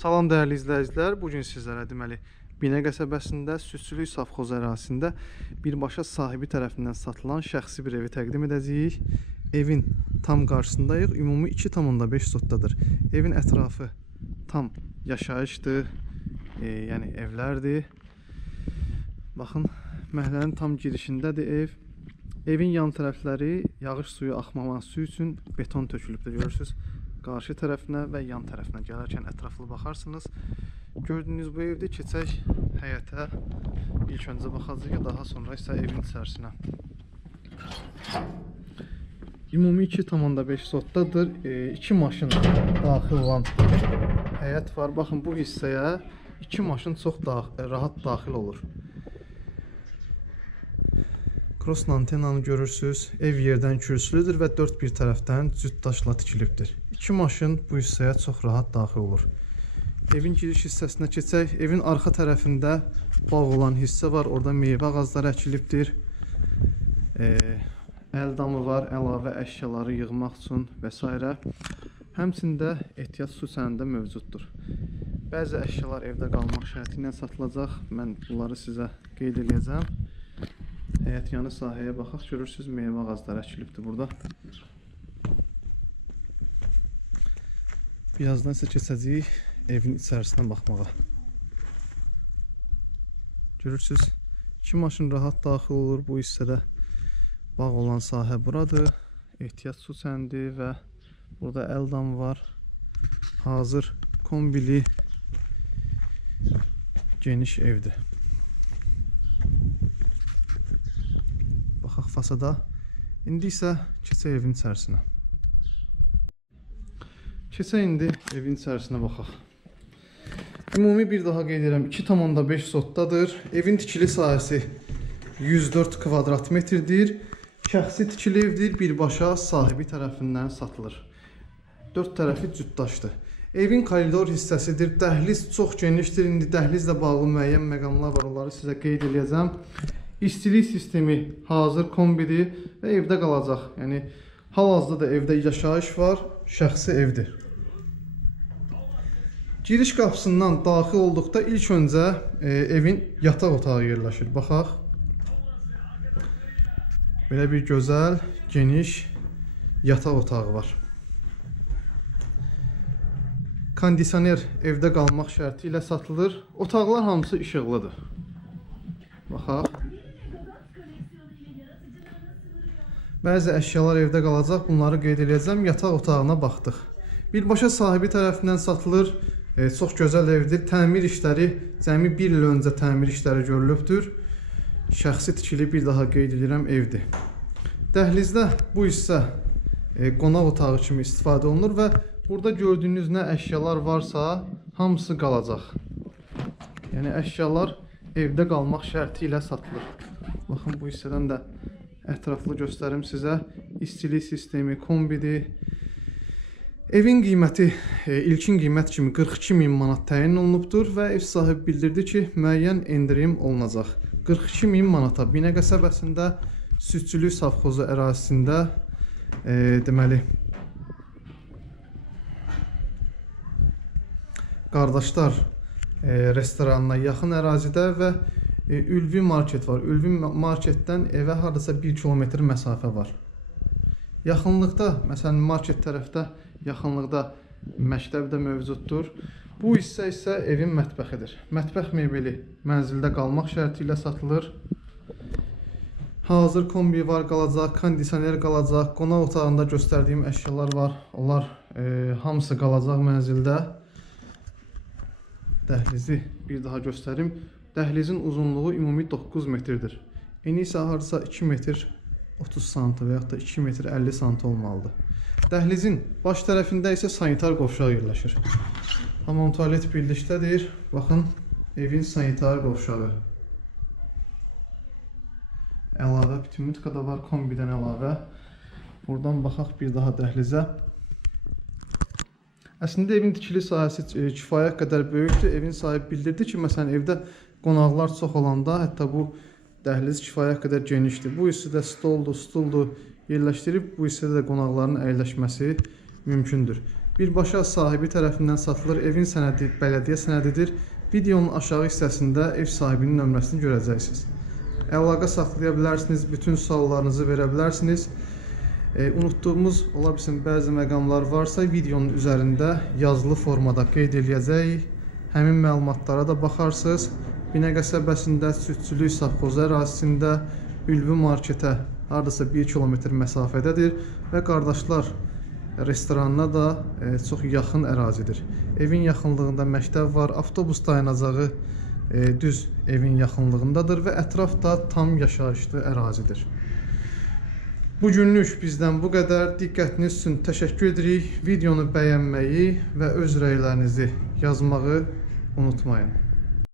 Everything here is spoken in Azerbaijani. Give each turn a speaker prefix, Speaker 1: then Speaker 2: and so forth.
Speaker 1: Salam dəyərli izləyicilər. Bu gün sizlərə deməli Binə qəsəbəsində Südçülük safxoz ərazisində birbaşa sahibi tərəfindən satılan şəxsi bir evi təqdim edəcəyik. Evin tam qarşısındayıq. Ümumi 2,5 sotdadır. Evin ətrafı tam yaşayışdır. E, yəni evlərdir. Baxın, məhəllənin tam girişindədir ev. Evin yan tərəfləri yağış suyu axmaması üçün beton tökülübdür. Görürsüz, qarşı tərəfinə və yan tərəfinə gələrkən ətraflı baxarsınız. Gördüyünüz bu evdə keçək həyətə. İlk öncə baxacağıq, daha sonra isə evin içərisinə. Ümumi 2,5 sotdadır. 2 maşın daxil olan həyət var. Baxın bu hissəyə 2 maşın çox da rahat daxil olur. Cross antennanı görürsüz. Ev yerdən kürsülüdür və dörd bir tərəfdən cüt daşla tikilibdir. İki maşın bu hissəyə çox rahat daxil olur. Evin giriş hissəsinə keçək. Evin arxa tərəfində bağ olan hissə var. Orada meyvə ağacları əkilibdir. Ee, əl damı var, əlavə əşyaları yığmaq üçün və s. Həmçində ehtiyat su sənədi mövcuddur. Bəzi əşyalar evdə qalmaq şərti ilə satılacaq. Mən bunları sizə qeyd edəcəm. Həyət yanı sahəyə baxaq. Görürsüz meyvə ağacları əkilibdir burada. Birazdan isə keçəcəyik evin içərisinə baxmağa. Görürsüz, iki maşın rahat daxil olur bu hissədə. Bağ olan sahə buradır. Ehtiyat su səndi və burada əldam var. Hazır kombili geniş evdir. Baxaq fasada. İndi isə keçək evin içərisinə. Keçək indi evin içərisinə baxaq. Ümumi bir daha qeyd edirəm 2,5 sotdadır. Evin tikili sahəsi 104 kvadrat metrdir. Şəxsi tikili evdir, birbaşa sahibi tərəfindən satılır. Dörd tərəfi cütdaşdır. Evin koridor hissəsidir. Dəhliz çox genişdir. İndi dəhlizlə bağlı müəyyən məqamlar var. Onları sizə qeyd edəcəm. İstilik sistemi hazır kombidir və evdə qalacaq. Yəni hal-hazırda da evdə yaşayış var, şəxsi evdir. Giriş qapısından daxil olduqda ilk öncə e, evin yataq otağı yerləşir. Baxaq. Belə bir gözəl, geniş yataq otağı var. Kondisioner evdə qalmaq şərti ilə satılır. Otaqlar hamısı işıqlıdır. Baxaq. Bəzi əşyalar evdə qalacaq. Bunları qeyd edəcəm. Yataq otağına baxdıq. Birbaşa sahibi tərəfindən satılır. E, çox gözəl evdir. Təmir işləri cəmi 1 il öncə təmir işləri görülübdür. Şəxsi tikili bir daha qeyd edirəm evdir. Dəhlizdə bu hissə e, qonaq otağı kimi istifadə olunur və burada gördüyünüz nə əşyalar varsa hamısı qalacaq. Yəni əşyalar evdə qalmaq şərti ilə satılır. Baxın bu hissədən də ətraflı göstərim sizə. İstilik sistemi, kombidir. Evin qiyməti e, ilkin qiymət kimi 42 min manat təyin olunubdur və ev sahibi bildirdi ki, müəyyən endirim olunacaq. 42 min manata Binə qəsəbəsində Südçülük safxozu ərazisində e, deməli Qardaşlar e, restoranına yaxın ərazidə və Ülvi market var. Ülvi ma- marketdən evə hardasa 1 kilometr məsafə var. Yaxınlıqda, məsələn, market tərəfdə yaxınlıqda məktəb də mövcuddur. Bu hissə isə evin mətbəxidir. Mətbəx mebeli mənzildə qalmaq şərti ilə satılır. Hazır kombi var qalacaq, kondisioner qalacaq, qonaq otağında göstərdiyim əşyalar var. Onlar e, hamısı qalacaq mənzildə. Dəhlizi bir daha göstərim. Dəhlizin uzunluğu ümumi 9 metrdir. Eni isə hardasa 2 metr 30 sm və yaxud da 2 metr 50 sm olmalıdır. Dəhlizin baş tərəfində isə sanitar qovşaq yerləşir. Hamam tualet birlikdədir. Baxın, evin sanitar qovşağı. Əlavə bütünlük da var kombidən əlavə. Buradan baxaq bir daha dəhlizə. Əslində evin tikili sahəsi e, kifayət qədər böyükdür. Evin sahibi bildirdi ki, məsələn evdə qonaqlar çox olanda, hətta bu dəhliz kifayət qədər genişdir. Bu hissədə stoldur, stuldur yerləşdirib bu hissədə də qonaqların əyləşməsi mümkündür. Birbaşa sahibi tərəfindən satılır. Evin sənədi bələdiyyə sənədidir. Videonun aşağı hissəsində ev sahibinin nömrəsini görəcəksiniz. Əlaqə saxlaya bilərsiniz, bütün suallarınızı verə bilərsiniz. E, unutduğumuz ola bilsin bəzi məqamlar varsa videonun üzərində yazılı formada qeyd eləyəcəyik. Həmin məlumatlara da baxarsınız. Binə qəsəbəsində südçülük safxozu ərazisində Ülvi marketə hardasa 1 kilometr məsafədədir və qardaşlar restoranına da e, çox yaxın ərazidir. Evin yaxınlığında məktəb var, avtobus dayanacağı e, düz evin yaxınlığındadır və ətraf da tam yaşayışlı ərazidir. Bu günlük bizdən bu qədər. Diqqətiniz üçün təşəkkür edirik. Videonu bəyənməyi və öz rəylərinizi yazmağı unutmayın.